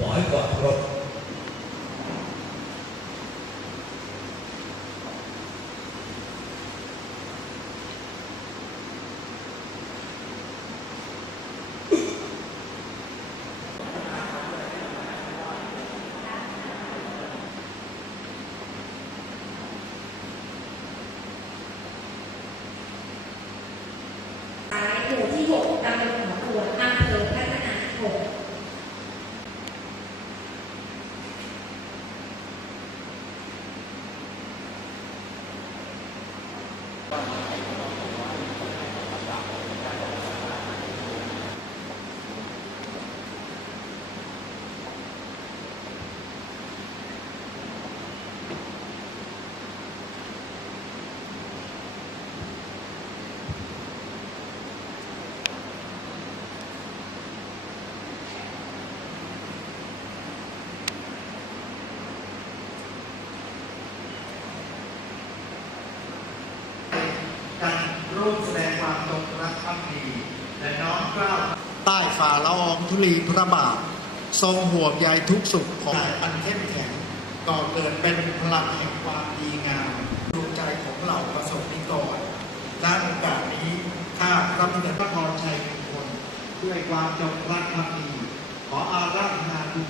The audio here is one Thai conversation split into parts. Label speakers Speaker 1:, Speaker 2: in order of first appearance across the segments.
Speaker 1: mọi vật vật พักดีและน้อมเกล้าใต้ฝ่าละอองธุลีพระบาท ทรงห่วงใยทุกสุขของอันเข้มแข็งก่อเกิดเป็นพลังแห่งความดีงามดวงใจของเหล่าประสบนิกรณโอกาสนี้ข้าพระพุทธพระพรชัยมงคลด้วยความจงรักภักดีขออาราธนาคุณ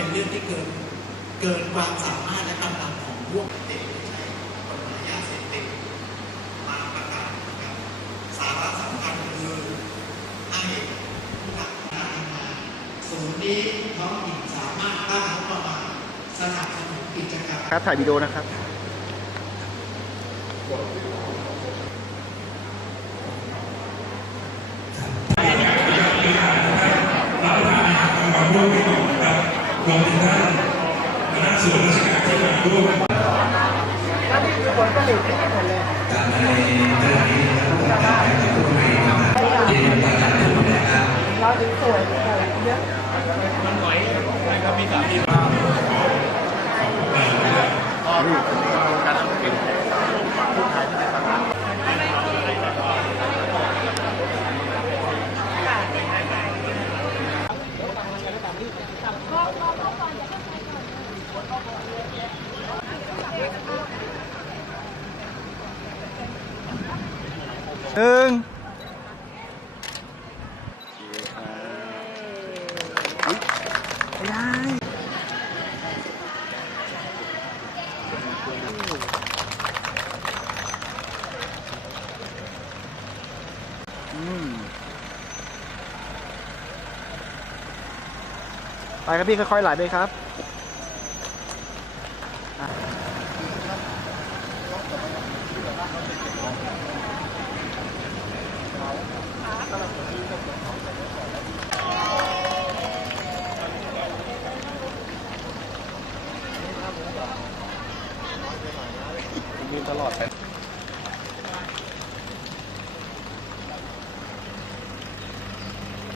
Speaker 1: เป็นเรื่องที่เกินเกินความสามารถและกำลังของพวกเด็กใช้กฎหมายยาเสพติดมาประกาศนะครับสาระสำคัญคือให้ผู้หลักการทำงานศูนย์นี้ท้องถิ่นสามารถตั้งงบประมาณสนับสนุนกิจกรรม
Speaker 2: ครับถ่ายวิดีโอนะครับ
Speaker 3: รวม ถึงท่านคณะส่วนราชการที่มาร่วมการในขณะนี้นะครับผู้การแข่งขันผู้บริหารที่เป็นประธานทุนนะครับ
Speaker 4: เราถึงสวยสวยเยอะ
Speaker 2: หนึ่งไม่ได้อืมไปครับพี่ค่อยๆไหลไปครับอ มีตลอด